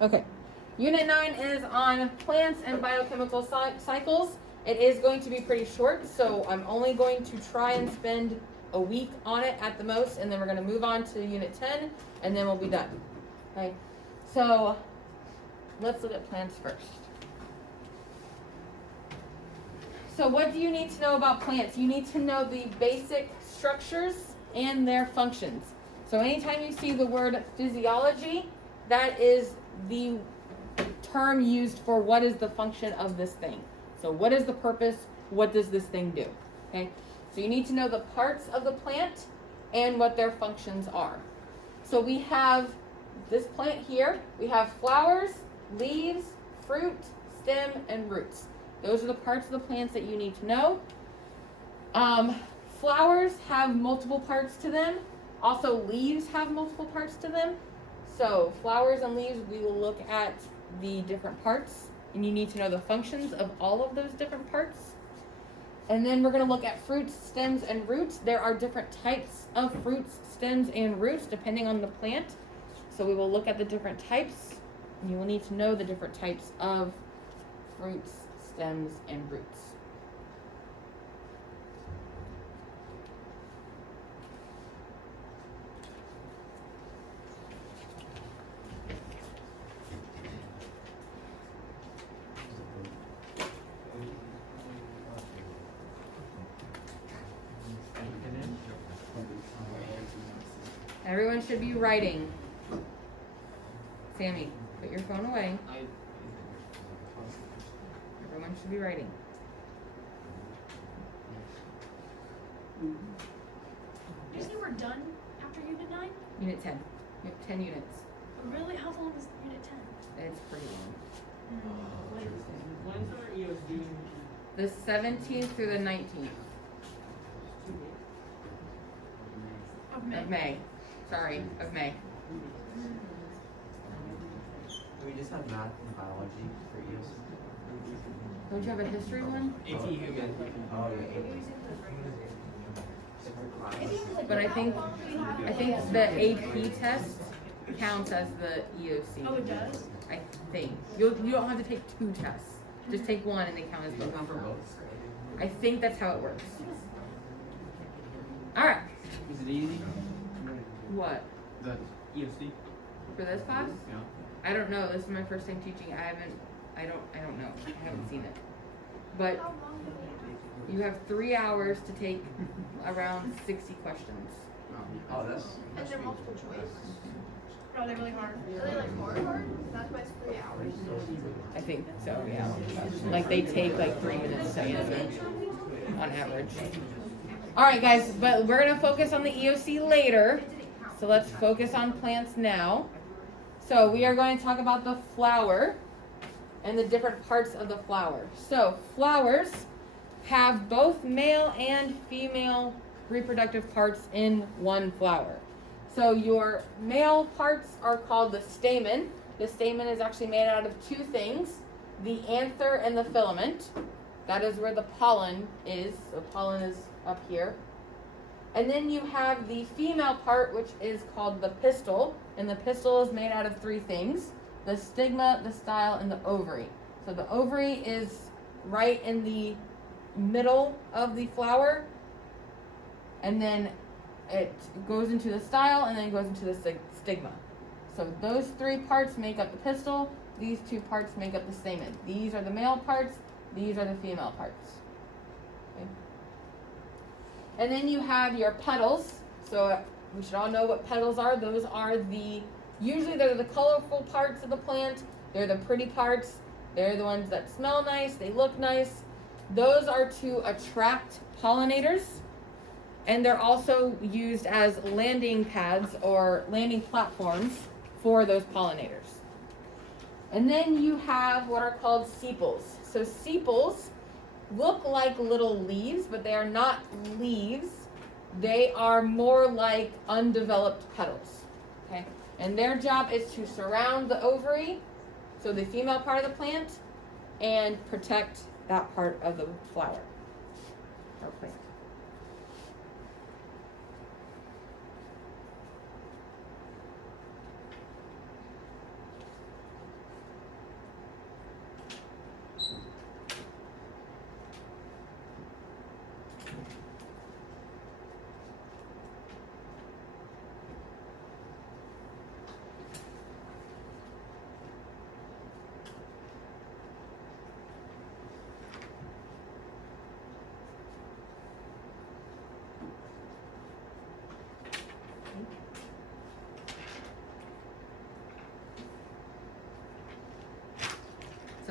Okay. Unit 9 is on plants and biochemical cycles. It is going to be pretty short, so I'm only going to try and spend a week on it at the most, and then we're going to move on to Unit 10, and then we'll be done. Okay. So let's look at plants first. So what do you need to know about plants? You need to know the basic structures and their functions. So anytime you see the word physiology, that is the term used for what is the function of this thing. So what is the purpose? What does this thing do? Okay. So you need to know the parts of the plant and what their functions are. So we have this plant here. We have flowers, leaves, fruit, stem, and roots. Those are the parts of the plants that you need to know. Flowers have multiple parts to them. Also, leaves have multiple parts to them. So flowers and leaves, we will look at the different parts, and you need to know the functions of all of those different parts. And then we're going to look at fruits, stems, and roots. There are different types of fruits, stems, and roots depending on the plant. So we will look at the different types, and you will need to know the different types of fruits, stems, and roots. Everyone should be writing. Sammy, put your phone away. Everyone should be writing. Did you say we're done after Unit 9? Unit 10. You have 10 units. Really? How long is Unit 10? It's pretty long. When's our EOC? The 17th through the 19th Of May. of May. Sorry, of May. We just have math and biology for EOC. Don't you have a history one? AT Human. Oh, yeah. But I think the AP test counts as the EOC. Oh, it does? I think. You don't have to take 2 tests. Just take one and they count as both. For both. I think that's how it works. Alright. Is it easy? What? The EOC? For this class? Yeah. I don't know. This is my first time teaching. I don't know. I haven't seen it. But How long do they you have 3 hours to take around 60 questions. Oh, that's And they're multiple choice. Are they really hard? Are they like more hard? That's why it's 3 hours. I think so, yeah. Like they take like 3 minutes to answer on average. Alright guys, but we're gonna focus on the EOC later. So let's focus on plants now. So we are going to talk about the flower and the different parts of the flower. So flowers have both male and female reproductive parts in one flower. So your male parts are called the stamen. The stamen is actually made out of 2 things, the anther and the filament. That is where the pollen is. The pollen is up here. And then you have the female part, which is called the pistil. And the pistil is made out of 3 things, the stigma, the style, and the ovary. So the ovary is right in the middle of the flower. And then it goes into the style, and then it goes into the stigma. So those 3 parts make up the pistil. These 2 parts make up the stamen. These are the male parts. These are the female parts. Okay. And then you have your petals. So we should all know what petals are. Those are usually they're the colorful parts of the plant. They're the pretty parts. They're the ones that smell nice. They look nice. Those are to attract pollinators. And they're also used as landing pads or landing platforms for those pollinators. And then you have what are called sepals. So sepals look like little leaves, but they are not leaves. They are more like undeveloped petals. Okay? And their job is to surround the ovary, so the female part of the plant, and protect that part of the flower or plant.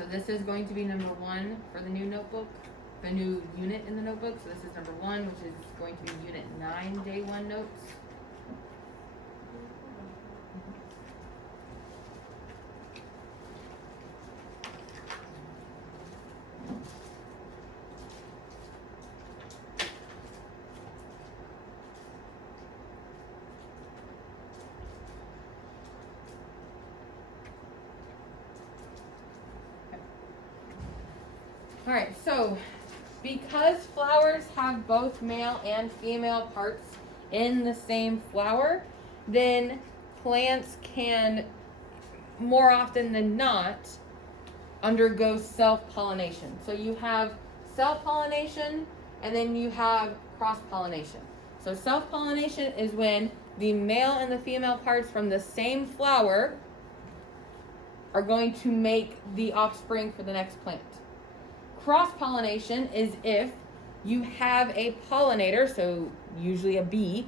So this is going to be number 1 for the new notebook, the new unit in the notebook. So this is number 1, which is going to be unit 9, day 1 notes. Alright, so because flowers have both male and female parts in the same flower, then plants can, more often than not, undergo self-pollination. So you have self-pollination and then you have cross-pollination. So self-pollination is when the male and the female parts from the same flower are going to make the offspring for the next plant. Cross-pollination is if you have a pollinator, so usually a bee.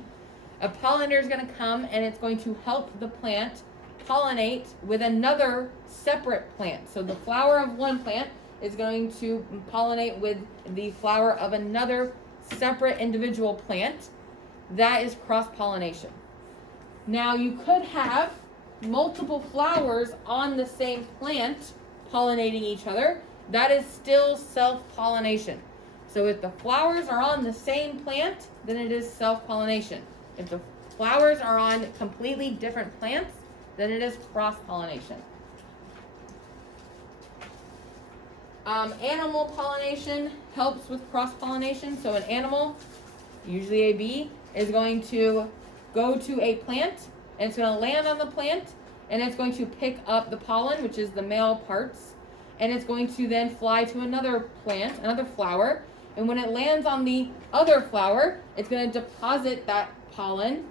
A pollinator is going to come and it's going to help the plant pollinate with another separate plant. So the flower of one plant is going to pollinate with the flower of another separate individual plant. That is cross-pollination. Now you could have multiple flowers on the same plant pollinating each other. That is still self-pollination. So if the flowers are on the same plant, then it is self-pollination. If the flowers are on completely different plants, then it is cross-pollination. Animal pollination helps with cross-pollination. So an animal, usually a bee, is going to go to a plant, and it's going to land on the plant, and it's going to pick up the pollen, which is the male parts, and it's going to then fly to another plant, another flower, and when it lands on the other flower, it's going to deposit that pollen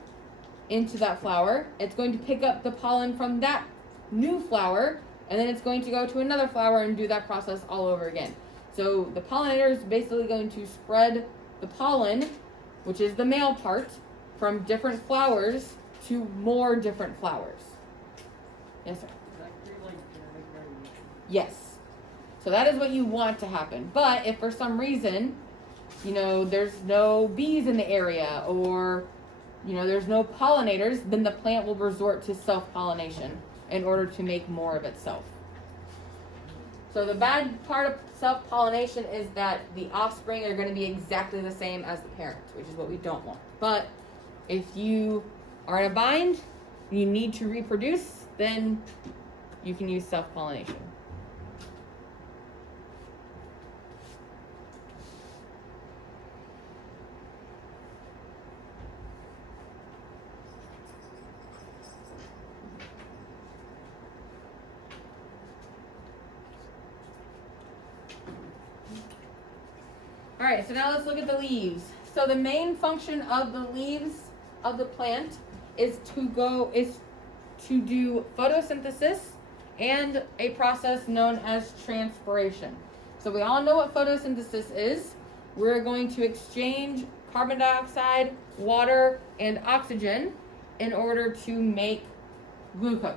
into that flower. It's going to pick up the pollen from that new flower, and then it's going to go to another flower and do that process all over again. So the pollinator is basically going to spread the pollen, which is the male part, from different flowers to more different flowers. Yes, sir? Yes. So that is what you want to happen. But if for some reason, there's no bees in the area, or, there's no pollinators, then the plant will resort to self-pollination in order to make more of itself. So the bad part of self-pollination is that the offspring are going to be exactly the same as the parent, which is what we don't want. But if you are in a bind, you need to reproduce, then you can use self-pollination. Alright, so now let's look at the leaves. So the main function of the leaves of the plant is to do photosynthesis and a process known as transpiration. So we all know what photosynthesis is. We're going to exchange carbon dioxide, water, and oxygen in order to make glucose.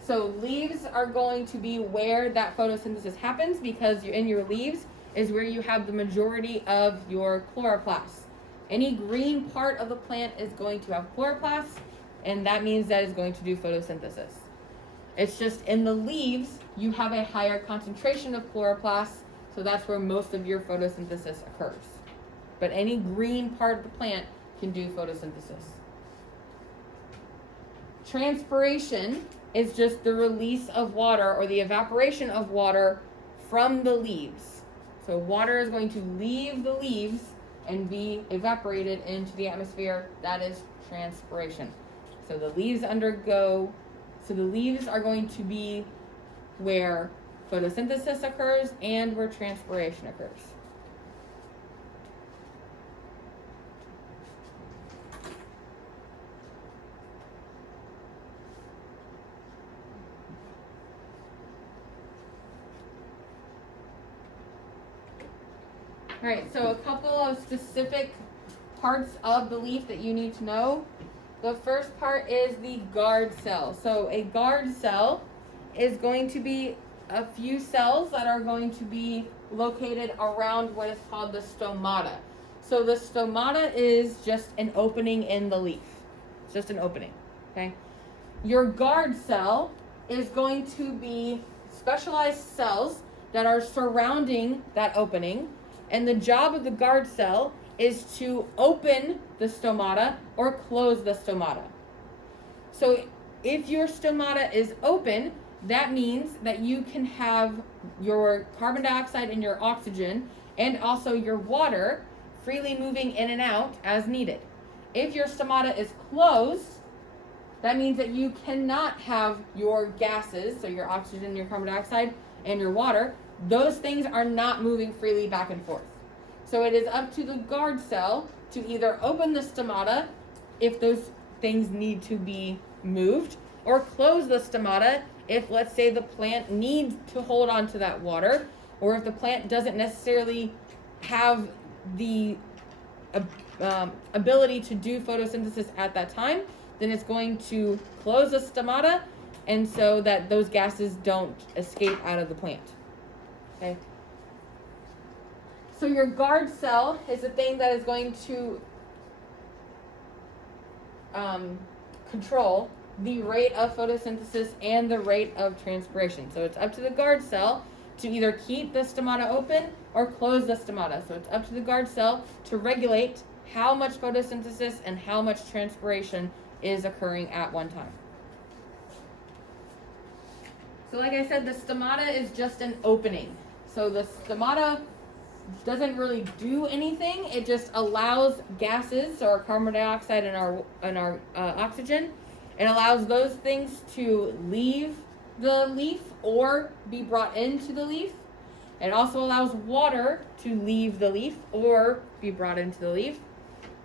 So leaves are going to be where that photosynthesis happens, because in your leaves is where you have the majority of your chloroplasts. Any green part of the plant is going to have chloroplasts, and that means that it's going to do photosynthesis. It's just in the leaves, you have a higher concentration of chloroplasts, so that's where most of your photosynthesis occurs. But any green part of the plant can do photosynthesis. Transpiration is just the release of water, or the evaporation of water from the leaves. So water is going to leave the leaves and be evaporated into the atmosphere. That is transpiration. So the leaves are going to be where photosynthesis occurs and where transpiration occurs. Alright, so a couple of specific parts of the leaf that you need to know. The first part is the guard cell. So a guard cell is going to be a few cells that are going to be located around what is called the stomata. So the stomata is just an opening in the leaf. It's just an opening, okay? Your guard cell is going to be specialized cells that are surrounding that opening, and the job of the guard cell is to open the stomata or close the stomata. So if your stomata is open, that means that you can have your carbon dioxide and your oxygen and also your water freely moving in and out as needed. If your stomata is closed, that means that you cannot have your gases, so your oxygen, your carbon dioxide, and your water, those things are not moving freely back and forth. So it is up to the guard cell to either open the stomata if those things need to be moved, or close the stomata if, let's say, the plant needs to hold on to that water, or if the plant doesn't necessarily have the ability to do photosynthesis at that time, then it's going to close the stomata, and so that those gases don't escape out of the plant. Okay. So your guard cell is the thing that is going to control the rate of photosynthesis and the rate of transpiration. So it's up to the guard cell to either keep the stomata open or close the stomata. So it's up to the guard cell to regulate how much photosynthesis and how much transpiration is occurring at one time. So like I said, the stomata is just an opening. So the stomata doesn't really do anything. It just allows gases, so our carbon dioxide and our oxygen. It allows those things to leave the leaf or be brought into the leaf. It also allows water to leave the leaf or be brought into the leaf.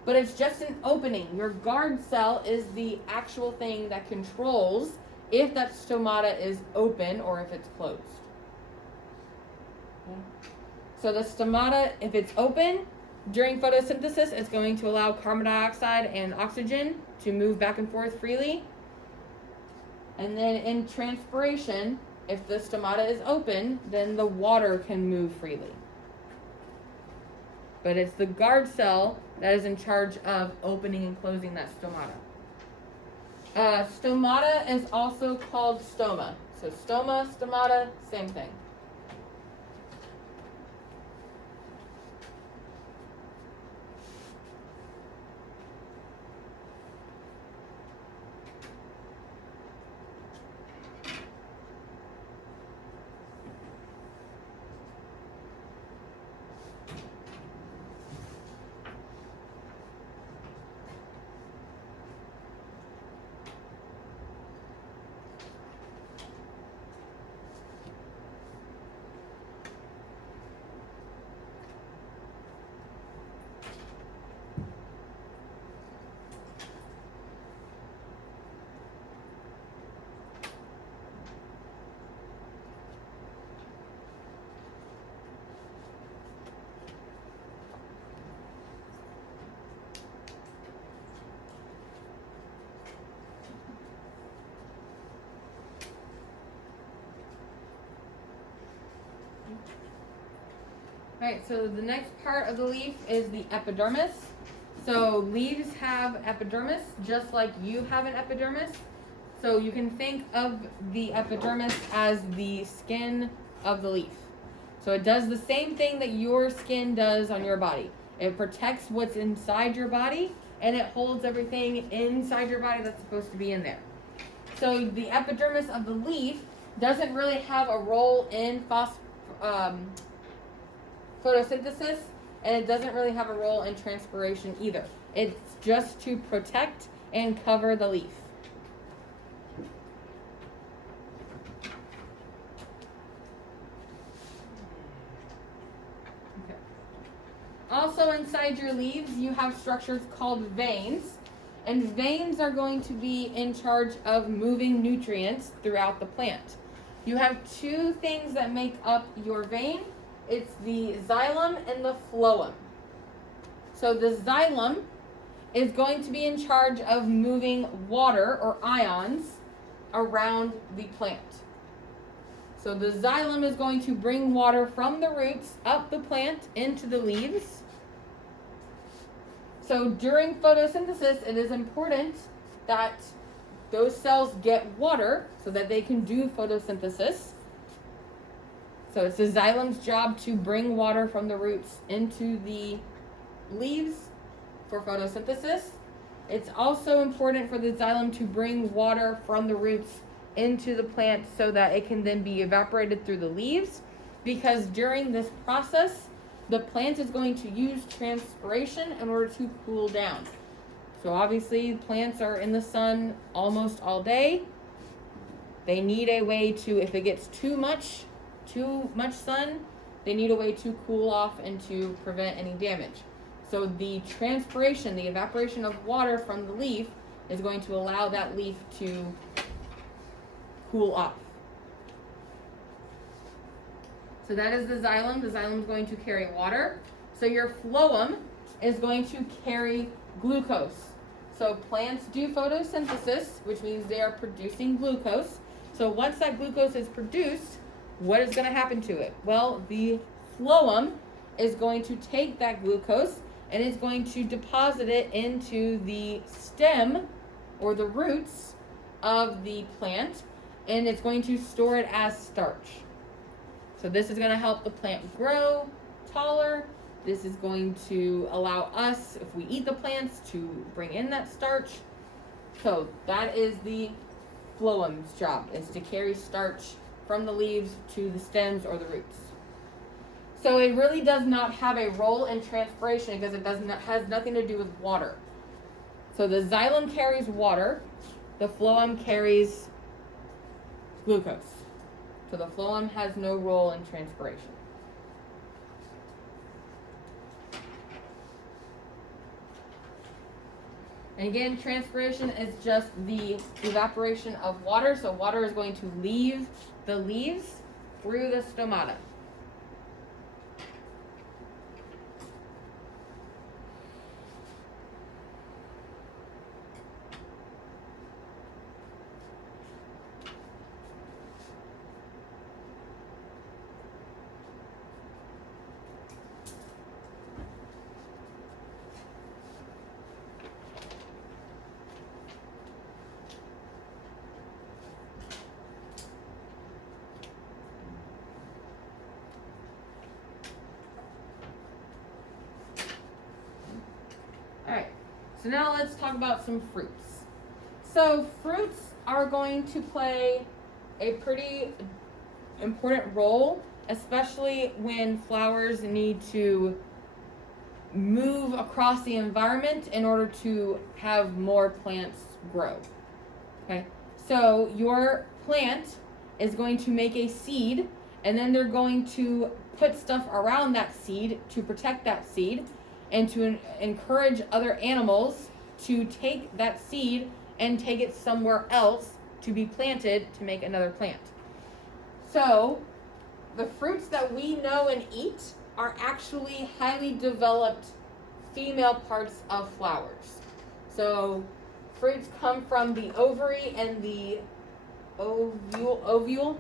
But it's just an opening. Your guard cell is the actual thing that controls if that stomata is open or if it's closed. Okay. So the stomata, if it's open during photosynthesis, it's going to allow carbon dioxide and oxygen to move back and forth freely. And then in transpiration, if the stomata is open, then the water can move freely. But it's the guard cell that is in charge of opening and closing that stomata. Stomata is also called stoma. So stoma, stomata, same thing. Alright, so the next part of the leaf is the epidermis. So leaves have epidermis just like you have an epidermis. So you can think of the epidermis as the skin of the leaf. So it does the same thing that your skin does on your body. It protects what's inside your body, and it holds everything inside your body that's supposed to be in there. So the epidermis of the leaf doesn't really have a role in photosynthesis, and it doesn't really have a role in transpiration either. It's just to protect and cover the leaf. Okay. Also inside your leaves, you have structures called veins, and veins are going to be in charge of moving nutrients throughout the plant. You have two things that make up your vein. It's the xylem and the phloem. So the xylem is going to be in charge of moving water or ions around the plant. So the xylem is going to bring water from the roots up the plant into the leaves. So during photosynthesis, it is important that those cells get water so that they can do photosynthesis. So it's the xylem's job to bring water from the roots into the leaves for photosynthesis. It's also important for the xylem to bring water from the roots into the plant so that it can then be evaporated through the leaves, because during this process, the plant is going to use transpiration in order to cool down. So obviously plants are in the sun almost all day. They need a way to, if it gets too much sun, they need a way to cool off and to prevent any damage. So the transpiration, the evaporation of water from the leaf, is going to allow that leaf to cool off. So that is the xylem. The xylem is going to carry water. So your phloem is going to carry glucose. So plants do photosynthesis, which means they are producing glucose. So once that glucose is produced, what is going to happen to it? Well, the phloem is going to take that glucose and is going to deposit it into the stem or the roots of the plant, and it's going to store it as starch. So this is going to help the plant grow taller. This is going to allow us, if we eat the plants, to bring in that starch. So that is the phloem's job, is to carry starch from the leaves to the stems or the roots. So it really does not have a role in transpiration because it has nothing to do with water. So the xylem carries water, the phloem carries glucose. So the phloem has no role in transpiration. And again, transpiration is just the evaporation of water. So water is going to leave the leaves through the stomata. So now let's talk about some fruits. So fruits are going to play a pretty important role, especially when flowers need to move across the environment in order to have more plants grow. Okay, so your plant is going to make a seed, and then they're going to put stuff around that seed to protect that seed, and to encourage other animals to take that seed and take it somewhere else to be planted to make another plant. So the fruits that we know and eat are actually highly developed female parts of flowers. So fruits come from the ovary and the ovule.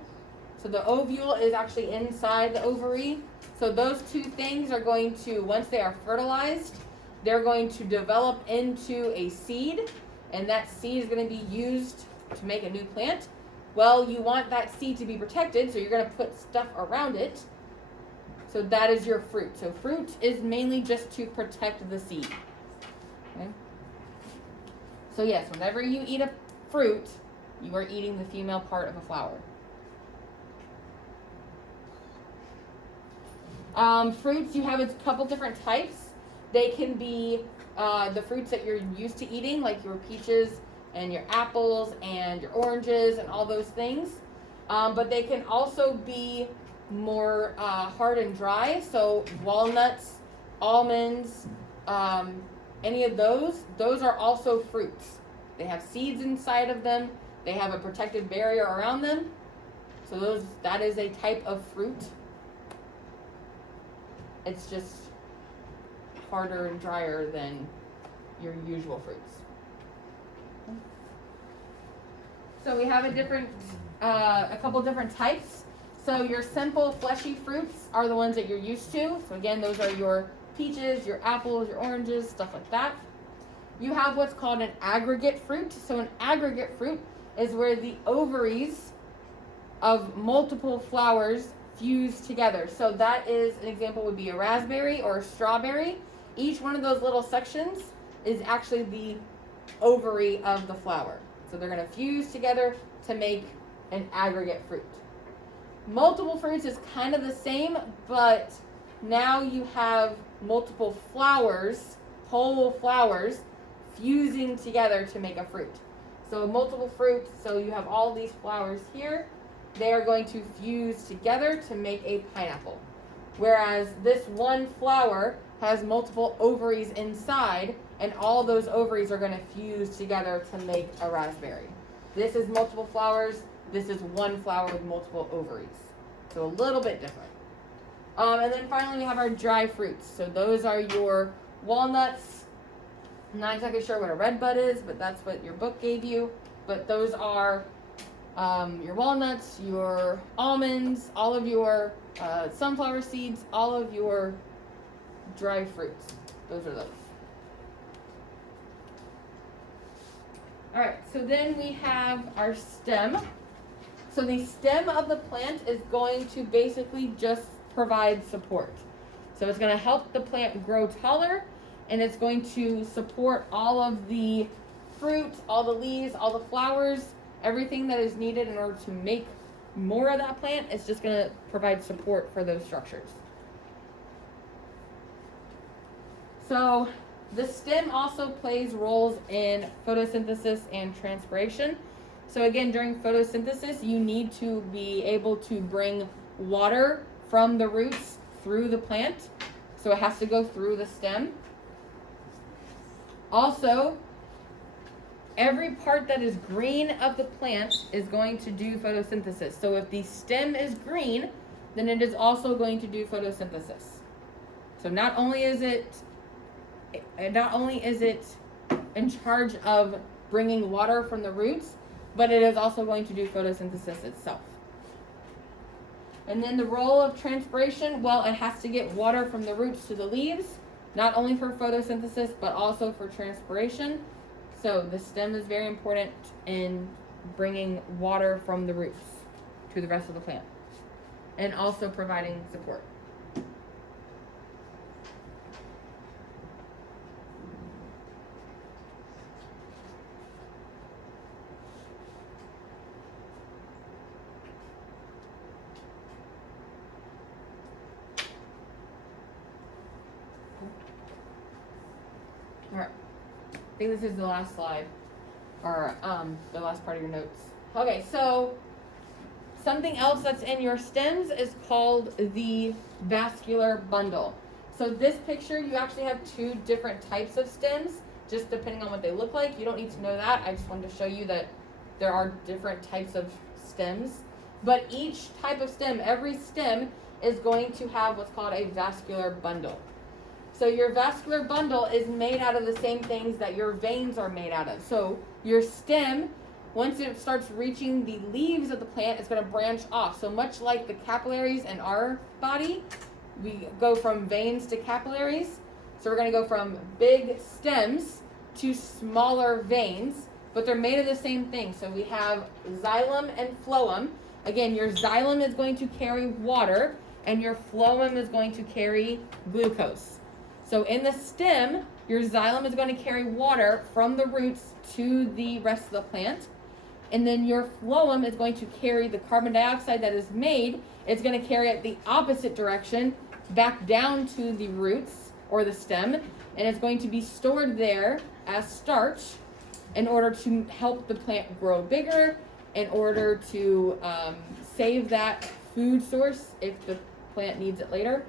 So the ovule is actually inside the ovary. So those two things are going to, once they are fertilized, they're going to develop into a seed, and that seed is going to be used to make a new plant. Well, you want that seed to be protected, so you're going to put stuff around it. So that is your fruit. So fruit is mainly just to protect the seed. Okay? So yes, whenever you eat a fruit, you are eating the female part of a flower. Fruits, you have a couple different types. They can be the fruits that you're used to eating, like your peaches and your apples and your oranges and all those things. But they can also be more hard and dry. So walnuts, almonds, any of those are also fruits. They have seeds inside of them. They have a protective barrier around them. So that is a type of fruit. It's just harder and drier than your usual fruits. So we have a couple different types. So your simple fleshy fruits are the ones that you're used to. So again, those are your peaches, your apples, your oranges, stuff like that. You have what's called an aggregate fruit. So an aggregate fruit is where the ovaries of multiple flowers fuse together. So that is, an example would be a raspberry or a strawberry. Each one of those little sections is actually the ovary of the flower. So they're going to fuse together to make an aggregate fruit. Multiple fruits is kind of the same, but now you have multiple flowers, whole flowers, fusing together to make a fruit. So multiple fruit, so you have all these flowers here. They are going to fuse together to make a pineapple. Whereas this one flower has multiple ovaries inside, and all those ovaries are going to fuse together to make a raspberry. This is multiple flowers. This is one flower with multiple ovaries. So a little bit different. And then finally we have our dry fruits. So those are your walnuts. I'm not exactly sure what a red bud is, but that's what your book gave you. But those are your walnuts, your almonds, all of your sunflower seeds, all of your dry fruits. Those are those. Alright, so then we have our stem. So the stem of the plant is going to basically just provide support. So it's going to help the plant grow taller, and it's going to support all of the fruit, all the leaves, all the flowers, everything that is needed in order to make more of that plant. It's just going to provide support for those structures. So the stem also plays roles in photosynthesis and transpiration. So again, during photosynthesis, you need to be able to bring water from the roots through the plant. So it has to go through the stem. Also, every part that is green of the plant is going to do photosynthesis. So if the stem is green, then it is also going to do photosynthesis. So not only is it in charge of bringing water from the roots, but it is also going to do photosynthesis itself. And then the role of transpiration, well, it has to get water from the roots to the leaves, not only for photosynthesis, but also for transpiration. So the stem is very important in bringing water from the roots to the rest of the plant, and also providing support. Alright, I think this is the last slide, or the last part of your notes. Okay, so something else that's in your stems is called the vascular bundle. So this picture, you actually have two different types of stems, just depending on what they look like. You don't need to know that. I just wanted to show you that there are different types of stems. But each type of stem, every stem is going to have what's called a vascular bundle. So your vascular bundle is made out of the same things that your veins are made out of. So your stem, once it starts reaching the leaves of the plant, it's going to branch off. So much like the capillaries in our body, we go from veins to capillaries. So we're going to go from big stems to smaller veins, but they're made of the same thing. So we have xylem and phloem. Again, your xylem is going to carry water, and your phloem is going to carry glucose. So in the stem, your xylem is going to carry water from the roots to the rest of the plant. And then your phloem is going to carry the carbon dioxide that is made. It's going to carry it the opposite direction back down to the roots or the stem. And it's going to be stored there as starch in order to help the plant grow bigger, in order to save that food source if the plant needs it later.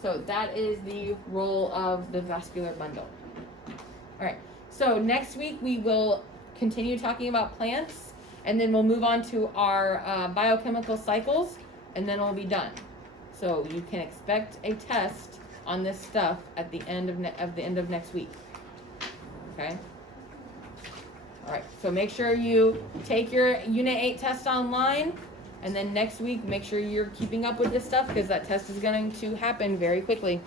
So that is the role of the vascular bundle. All right, so next week we will continue talking about plants, and then we'll move on to our biochemical cycles, and then we'll be done. So you can expect a test on this stuff at the end of next week. Okay? All right, so make sure you take your Unit 8 test online. And then next week, make sure you're keeping up with this stuff because that test is going to happen very quickly.